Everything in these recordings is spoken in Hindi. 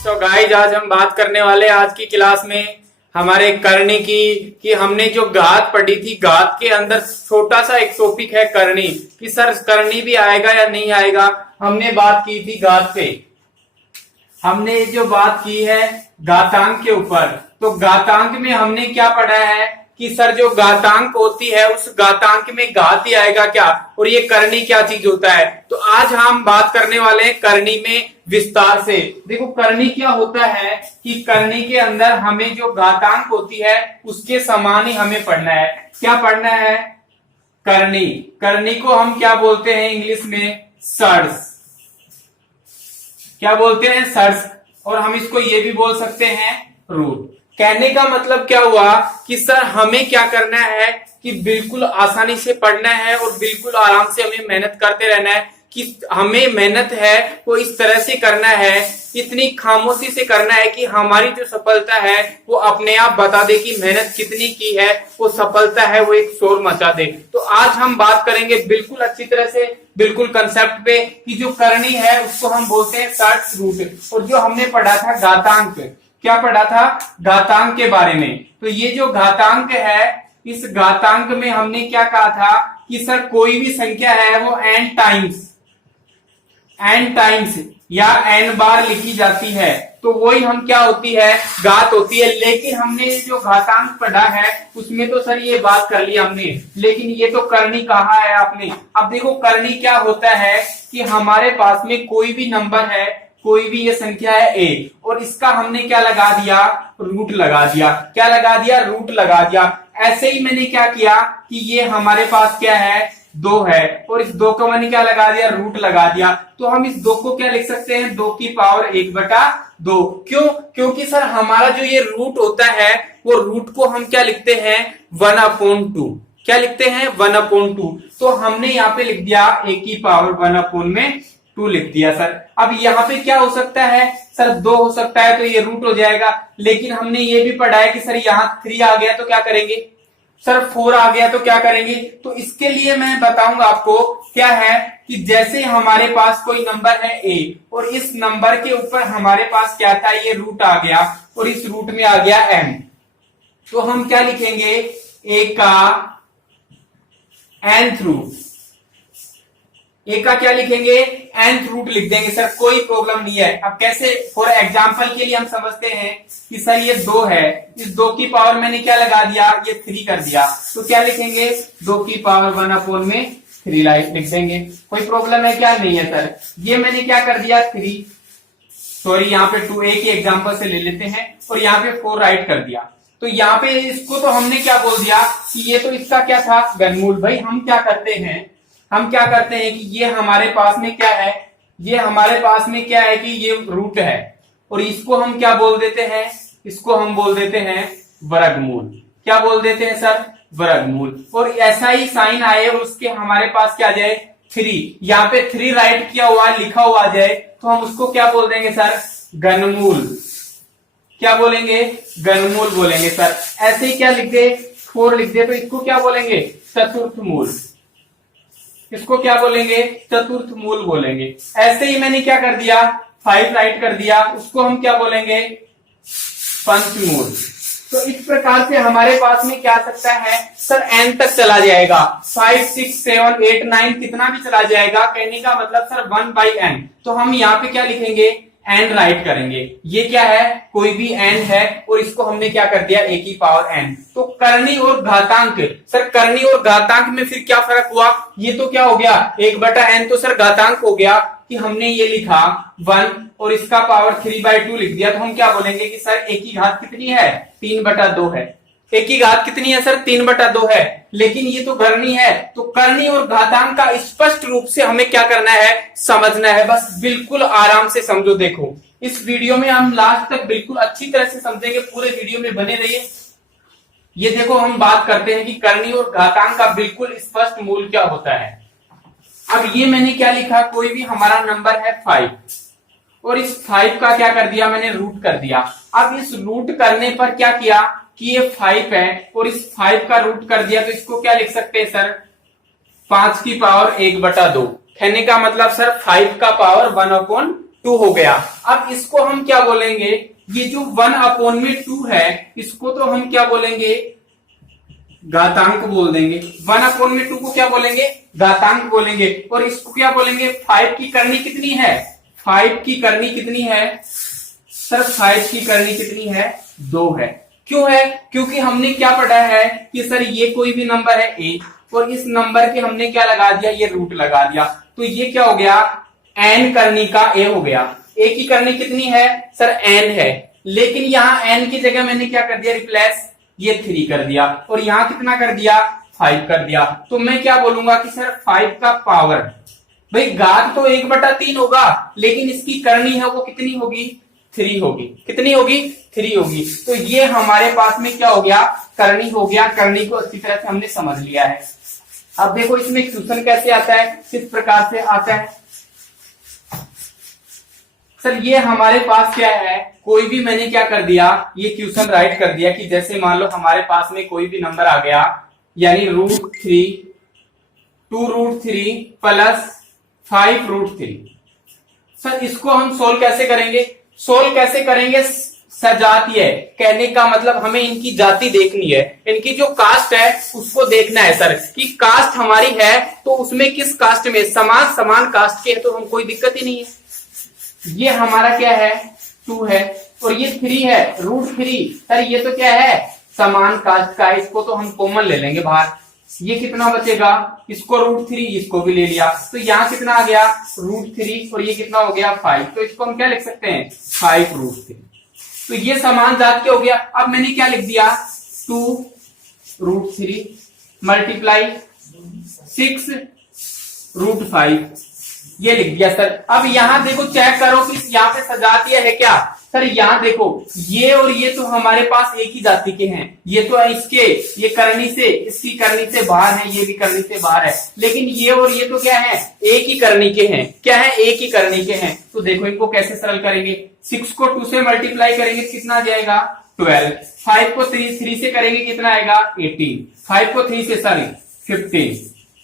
तो गाइस आज हम बात करने वाले आज की क्लास में हमारे करनी की कि हमने जो घात पढ़ी थी, घात के अंदर छोटा सा एक टॉपिक है करनी, कि सर करनी भी आएगा या नहीं आएगा। हमने बात की थी घात पे, हमने जो बात की है घातांक के ऊपर। तो घातांक में हमने क्या पढ़ा है कि सर जो घातांक होती है उस घातांक में घात ही आएगा क्या, और ये करनी क्या चीज होता है। तो आज हम बात करने वाले हैं करनी में विस्तार से। देखो करनी क्या होता है कि करनी के अंदर हमें जो घातांक होती है उसके समान ही हमें पढ़ना है। क्या पढ़ना है? करनी। करनी को हम क्या बोलते हैं इंग्लिश में? सर्स। क्या बोलते हैं? सर्स। और हम इसको ये भी बोल सकते हैं रूट। कहने का मतलब क्या हुआ कि सर हमें क्या करना है कि बिल्कुल आसानी से पढ़ना है और बिल्कुल आराम से हमें मेहनत करते रहना है। कि हमें मेहनत है वो इस तरह से करना है, इतनी खामोशी से करना है कि हमारी जो सफलता है वो अपने आप बता दे कि मेहनत कितनी की है, वो सफलता है वो एक शोर मचा दे। तो आज हम बात करेंगे बिल्कुल अच्छी तरह से, बिल्कुल कंसेप्ट पे, कि जो करनी है उसको हम बोलते हैं सर्च रूट। और जो हमने पढ़ा था घातांक, क्या पढ़ा था? घातांक के बारे में। तो ये जो घातांक है, इस घातांक में हमने क्या कहा था कि सर कोई भी संख्या है वो n टाइम्स या n बार लिखी जाती है, तो वही हम क्या होती है? घात होती है। लेकिन हमने जो घातांक पढ़ा है उसमें तो सर ये बात कर ली हमने, लेकिन ये तो करनी कहा है आपने। अब देखो करनी क्या होता है कि हमारे पास में कोई भी नंबर है, कोई भी ये संख्या है a, और इसका हमने क्या लगा दिया? रूट लगा दिया। क्या लगा दिया? रूट लगा दिया। ऐसे ही मैंने क्या किया कि ये हमारे पास क्या है? 2 है, और इस 2 को मैंने क्या लगा दिया? रूट लगा दिया। तो हम इस 2 को क्या लिख सकते हैं? 2 की पावर 1/2। क्यों? क्योंकि सर हमारा जो ये रूट होता है वो रूट को हम क्या लिखते हैं? 1/2। क्या लिखते हैं? 1/2। तो हमने यहाँ पे लिख दिया a की पावर 1/2 लिख दिया सर। अब यहाँ पे क्या हो सकता है? सर 2 हो सकता है तो ये रूट हो जाएगा। लेकिन हमने ये भी पढ़ा है कि सर यहाँ 3 आ गया तो क्या करेंगे? सर 4 आ गया तो क्या करेंगे? तो इसके लिए मैं बताऊंगा आपको क्या है कि जैसे हमारे पास कोई नंबर है a, और इस नंबर के ऊपर हमारे पास क्या था? ये रूट आ गया, और इस रूट में आ गया m। तो हम क्या लिखेंगे? a का nth रूट। ए का क्या लिखेंगे? nth रूट लिख देंगे सर, कोई प्रॉब्लम नहीं है। अब कैसे? फॉर एग्जांपल के लिए हम समझते हैं कि सर ये 2 है, इस 2 की पावर मैंने क्या लगा दिया? ये 3 कर दिया। तो क्या लिखेंगे? 2 की पावर 1/3 लिख देंगे। कोई प्रॉब्लम है क्या? नहीं है सर। ये मैंने क्या कर दिया? 3, सॉरी यहाँ पे 2 एक ही एग्जाम्पल से ले लेते हैं, और यहाँ पे 4 राइट कर दिया। तो यहाँ पे इसको तो हमने क्या बोल दिया कि ये तो इसका क्या था? घनमूल। भाई हम क्या करते हैं कि ये हमारे पास में क्या है? ये हमारे पास में क्या है कि ये रूट है, और इसको हम क्या बोल देते हैं? इसको हम बोल देते हैं वर्गमूल। क्या बोल देते हैं सर? वर्गमूल। और ऐसा ही साइन आए और उसके हमारे पास क्या आ जाए? 3। यहाँ पे 3 राइट किया हुआ लिखा हुआ आ जाए तो हम उसको क्या बोल देंगे सर? घनमूल। क्या बोलेंगे? घनमूल बोलेंगे सर। ऐसे ही क्या लिख दे? 4 लिख दे तो इसको क्या बोलेंगे? चतुर्थ मूल। इसको क्या बोलेंगे? चतुर्थ मूल बोलेंगे। ऐसे ही मैंने क्या कर दिया? 5 राइट कर दिया, उसको हम क्या बोलेंगे? पंचमूल। तो इस प्रकार से हमारे पास में क्या आ सकता है सर? n तक चला जाएगा। 5, 6, 7, 8, 9 कितना भी चला जाएगा। कहने का मतलब सर 1/n। तो हम यहाँ पे क्या लिखेंगे? n राइट करेंगे। ये क्या है? कोई भी n है, और इसको हमने क्या कर दिया? a की पावर n। तो करनी और घातांक, सर करनी और घातांक में फिर क्या फर्क हुआ? ये तो क्या हो गया? 1/n तो सर घातांक हो गया कि हमने ये लिखा 1 और इसका पावर 3/2 लिख दिया। तो हम क्या बोलेंगे कि सर a की घात कितनी है? 3/2 है। a की घात कितनी है सर? 3/2 है। लेकिन ये तो करनी है, तो करनी और घातांक का स्पष्ट रूप से हमें क्या करना है? समझना है। बस बिल्कुल आराम से समझो। देखो इस वीडियो में हम लास्ट तक बिल्कुल अच्छी तरह से समझेंगे, पूरे वीडियो में बने रहिए। ये देखो हम बात करते हैं कि करनी और घातांक का बिल्कुल स्पष्ट मूल क्या होता है। अब ये मैंने क्या लिखा? कोई भी हमारा नंबर है 5, और इस 5 का क्या कर दिया? मैंने रूट कर दिया। अब इस रूट करने पर क्या किया कि ये 5 है, और इस 5 का रूट कर दिया, तो इसको क्या लिख सकते हैं सर? 5 की पावर 1/2। कहने का मतलब सर 5 का पावर 1/2 2 हो गया। अब इसको हम क्या बोलेंगे, ये जो 1/2 है इसको तो हम क्या बोलेंगे, घातांक बोल देंगे। 1/2 को क्या बोलेंगे, घातांक बोलेंगे। और इसको क्या बोलेंगे, 5 की करनी कितनी है, 5 की करनी कितनी है सर, 5 की करनी कितनी है, 2 है। क्यों है, क्योंकि हमने क्या पढ़ा है कि सर ये कोई भी नंबर है a और इस नंबर के हमने क्या लगा दिया, ये रूट लगा दिया, तो ये क्या हो गया, n करनी का a हो गया। a की करनी कितनी है सर, n है, लेकिन यहाँ n की जगह मैंने क्या कर दिया, रिप्लेस ये 3 कर दिया और यहाँ कितना कर दिया, 5 कर दिया। तो मैं क्या बोलूंगा कि सर 5 का पावर, भाई घात तो 1/3 होगा, लेकिन इसकी करनी है वो कितनी होगी, 3 होगी। कितनी होगी, 3 होगी। तो ये हमारे पास में क्या हो गया, करनी हो गया। करनी को अच्छी तरह से हमने समझ लिया है। अब देखो इसमें क्वेश्चन कैसे आता है, किस प्रकार से आता है। सर ये हमारे पास क्या है, कोई भी मैंने क्या कर दिया, ये क्वेश्चन राइट कर दिया कि जैसे मान लो हमारे पास में कोई भी नंबर आ गया, यानी √3 2√3 प्लस 5√3। सर इसको हम सोल्व कैसे करेंगे, सोल्व कैसे करेंगे, सजातीय, कहने का मतलब हमें इनकी जाति देखनी है, इनकी जो कास्ट है उसको देखना है सर कि कास्ट हमारी है तो उसमें किस कास्ट में, समान कास्ट के है तो हम कोई दिक्कत ही नहीं है। ये हमारा क्या है, 2 है और ये 3 है, √3। सर ये तो क्या है, समान कास्ट का है, इसको तो हम कॉमन ले लेंगे बाहर। ये कितना बचेगा, इसको √3, इसको भी ले लिया, तो यहाँ कितना आ गया, √3 और ये कितना हो गया 5। तो इसको हम क्या लिख सकते हैं, 5√3। तो ये समान जात के हो गया। अब मैंने क्या लिख दिया, 2√3 मल्टीप्लाई 6√5, ये लिख दिया सर। अब यहां देखो चेक करो कि यहाँ पे सजातीय है क्या, सर यहाँ देखो ये और ये तो हमारे पास एक ही जाति के हैं, ये तो इसके ये करनी से, इसकी करनी से बाहर है, ये भी करनी से बाहर है, लेकिन ये और ये तो क्या है, एक ही करनी के हैं। क्या है, एक ही करनी के हैं। तो देखो इनको कैसे सरल करेंगे, 6 को 2 से मल्टीप्लाई करेंगे कितना आ जाएगा 12, 5 को 3 से करेंगे कितना आएगा 18, 5 को 3 से सॉरी 15,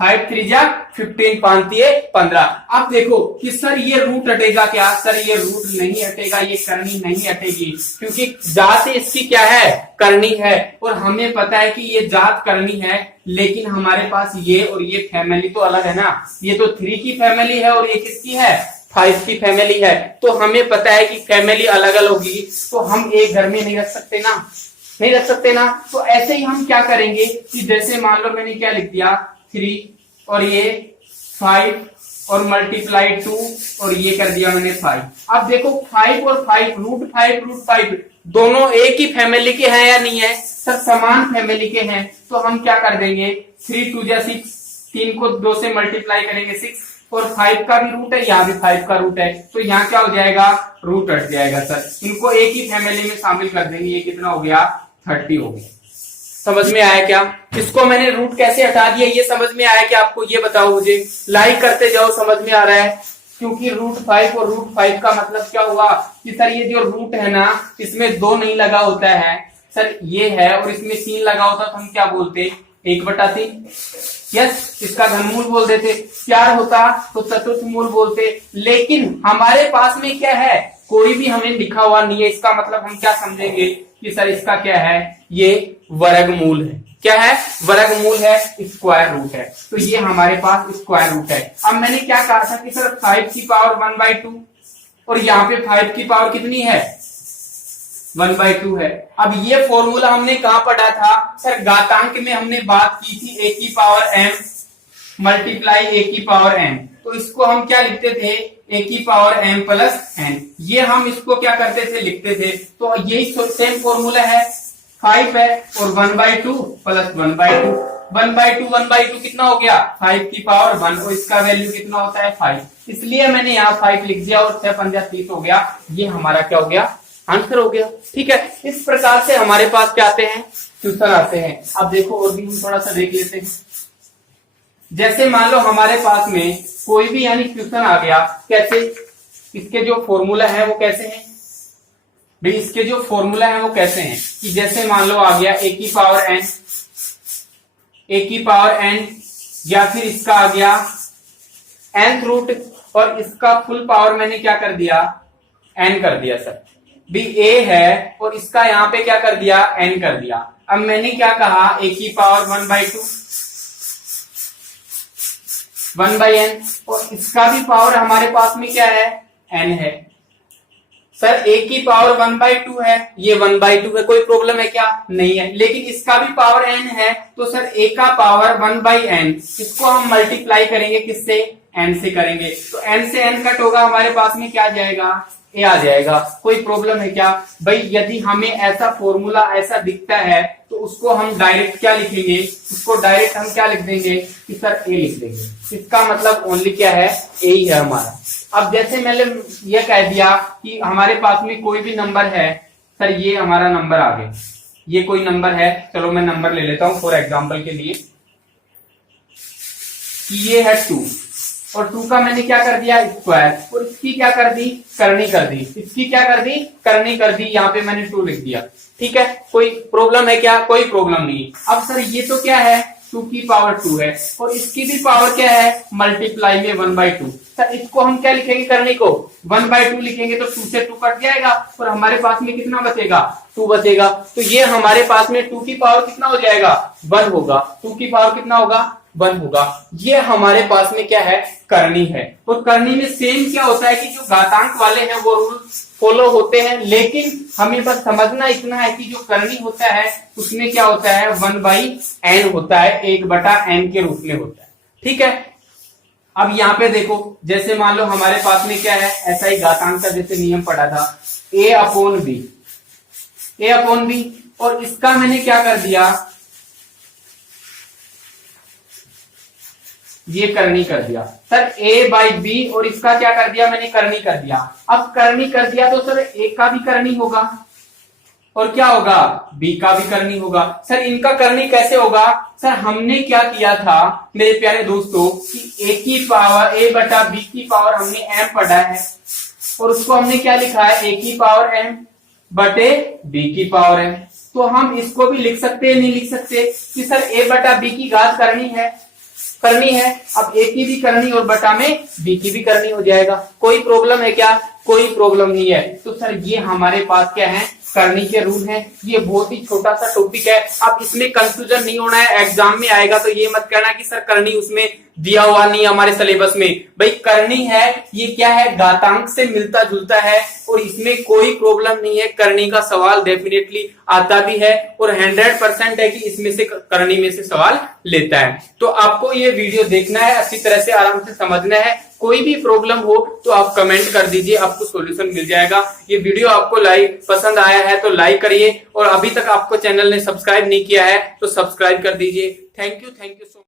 5 3 जा 15 5 15। अब देखो कि सर ये रूट हटेगा क्या, सर ये रूट नहीं हटेगा, ये करनी नहीं हटेगी, क्योंकि जात इसकी क्या है, करनी है। और हमें पता है कि ये जात करनी है, लेकिन हमारे पास ये और ये फैमिली तो अलग है ना, ये तो 3 की फैमिली है और ये किसकी है, 5 की फैमिली है। तो हमें पता है कि फैमिली अलग अलग होगी, तो हम एक घर में नहीं रख सकते ना, नहीं रख सकते ना। तो ऐसे ही हम क्या करेंगे कि जैसे मान लो मैंने क्या लिख दिया 3 और ये 5 और मल्टीप्लाई 2 और ये कर दिया मैंने 5। अब देखो 5 और 5 √5 दोनों एक ही फैमिली के हैं या नहीं है, सर समान फैमिली के हैं। तो हम क्या कर देंगे 3 2 जा 6, 3 को 2 से मल्टीप्लाई करेंगे 6 और 5 का भी रूट है, यहाँ भी 5 का रूट है, तो यहाँ क्या हो जाएगा, रूट हट जाएगा सर। इनको एक ही फैमिली में शामिल कर देंगे, ये कितना हो गया 30 हो गया। समझ में आया क्या, इसको मैंने रूट कैसे हटा दिया, ये समझ में आया क्या आपको, ये बताओ मुझे, लाइक करते जाओ समझ में आ रहा है। क्योंकि √5 और √5 का मतलब क्या हुआ कि सर ये जो रूट है ना, इसमें 2 नहीं लगा होता है सर, ये है और इसमें 3 लगा होता तो हम क्या बोलते 1/3, यस इसका घनमूल बोल देते। 4 होता तो चतुर्थ मूल बोलते, लेकिन हमारे पास में क्या है, कोई भी हमें लिखा हुआ नहीं है, इसका मतलब हम क्या समझेंगे कि सर इसका क्या है, ये वर्गमूल है। क्या है, वर्गमूल है, स्क्वायर रूट है। तो ये हमारे पास स्क्वायर रूट है। अब मैंने क्या कहा था कि सर 5 की पावर 1/2 और यहाँ पे 5 की पावर कितनी है 1/2 है। अब ये फॉर्मूला हमने कहाँ पढ़ा था सर, घातांक में हमने बात की थी a की पावर m मल्टीप्लाई a की पावर n। तो इसको हम क्या लिखते थे, a की पावर m प्लस n। ये हम इसको क्या करते थे, लिखते थे। तो यही सेम फॉर्मूला है, 5 है और 1/2 प्लस 1/2, 1/2 कितना हो गया 5 की पावर 1 और इसका वैल्यू कितना होता है 5, इसलिए मैंने यहाँ 5 लिख दिया और 6 5 30 हो गया। ये हमारा क्या हो गया, आंसर हो गया। ठीक है, इस प्रकार से हमारे पास क्या आते हैं, क्वेश्चन आते हैं। अब देखो और भी हम थोड़ा सा देख लेते हैं। जैसे मान लो हमारे पास में कोई भी यानी क्वेश्चन आ गया, कैसे, इसके जो फॉर्मूला है वो कैसे हैं भाई, इसके जो फॉर्मूला है वो कैसे हैं कि जैसे मान लो आ गया a की पावर n या फिर इसका आ गया nth रूट और इसका फुल पावर मैंने क्या कर दिया, n कर दिया सर। भी a है और इसका यहाँ पे क्या कर दिया, n कर दिया। अब मैंने क्या कहा, a की पावर 1/2 1/n, और इसका भी पावर हमारे पास में क्या है, n है। सर a की पावर 1/2 है, ये 1/2 है, कोई प्रॉब्लम है क्या, नहीं है। लेकिन इसका भी पावर n है, तो सर a का पावर 1/n, इसको हम मल्टीप्लाई करेंगे किससे, n से करेंगे, तो n से n कट होगा, हमारे पास में क्या जाएगा, a आ जाएगा। कोई प्रॉब्लम है क्या भाई, यदि हमें ऐसा फॉर्मूला ऐसा दिखता है तो उसको हम डायरेक्ट क्या लिखेंगे, उसको डायरेक्ट हम क्या लिख देंगे कि सर a लिख देंगे। इसका मतलब ओनली क्या है, a ही है हमारा। अब जैसे मैंने ये कह दिया कि हमारे पास में कोई भी नंबर है, सर ये हमारा नंबर आ गया, ये कोई नंबर है, चलो मैं नंबर ले लेता हूं फॉर एग्जांपल के लिए, कि ये है 2, और 2 का मैंने क्या कर दिया, स्क्वायर, और इसकी क्या कर दी, करनी कर दी, इसकी क्या कर दी, करनी कर दी, यहाँ पे मैंने 2 लिख दिया। ठीक है, कोई प्रॉब्लम है क्या, कोई प्रॉब्लम नहीं। अब सर ये तो क्या है, 2 की पावर 2 है, और इसकी भी पावर क्या है, मल्टीप्लाई में 1/2। सर इसको हम क्या लिखेंगे, करने को 1/2 लिखेंगे, तो 2 से 2 कट जाएगा, और हमारे पास में कितना बचेगा, 2 बचेगा। तो ये हमारे पास में 2 की पावर कितना हो जाएगा, 1 होगा। 2 की पावर कितना होगा, 1 होगा। ये हमारे पास में क्या है, करनी है। और करनी में सेम क्या होता है कि जो घातांक वाले हैं वो रूल फॉलो होते हैं, लेकिन हमें बस समझना इतना है कि जो करनी होता है उसमें क्या होता है, 1/n होता है, 1/n के रूप में होता है। ठीक है, अब यहाँ पे देखो, जैसे मान लो हमारे पास में क्या है, ऐसा ही घातांक का जैसे नियम पढ़ा था, a/b, और इसका मैंने क्या कर दिया, ये करनी कर दिया। सर a/b, और इसका क्या कर दिया, मैंने करनी कर दिया। अब करनी कर दिया तो सर a का भी करनी होगा, और क्या होगा, b का भी करनी होगा। सर इनका करनी कैसे होगा, सर हमने क्या किया था मेरे प्यारे दोस्तों कि a की पावर a/b की पावर हमने m पढ़ा है, और उसको हमने क्या लिखा है, a की पावर m बटे b की पावर m। तो हम इसको भी लिख सकते हैं, नहीं लिख सकते कि सर a/b की घात करनी है, अब a की भी करनी और बटा में b की भी करनी हो जाएगा। कोई प्रॉब्लम है क्या, कोई प्रॉब्लम नहीं है। तो सर ये हमारे पास क्या है, करनी के रूल हैं। ये बहुत ही छोटा सा टॉपिक है, अब इसमें कंफ्यूजन नहीं होना है। एग्जाम में आएगा तो ये मत कहना कि सर करनी उसमें दिया हुआ नहीं हमारे सिलेबस में। भाई करनी है, ये क्या है, घातांक से मिलता जुलता है, और इसमें कोई प्रॉब्लम नहीं है। करनी का सवाल डेफिनेटली आता भी है, और 100% है कि इसमें से करनी में से सवाल लेता है। तो आपको ये वीडियो देखना है, अच्छी तरह से आराम से समझना है। कोई भी प्रॉब्लम हो तो आप कमेंट कर दीजिए, आपको सॉल्यूशन मिल जाएगा। ये वीडियो आपको पसंद आया है तो लाइक करिए, और अभी तक आपको चैनल ने सब्सक्राइब नहीं किया है तो सब्सक्राइब कर दीजिए। Thank you so much.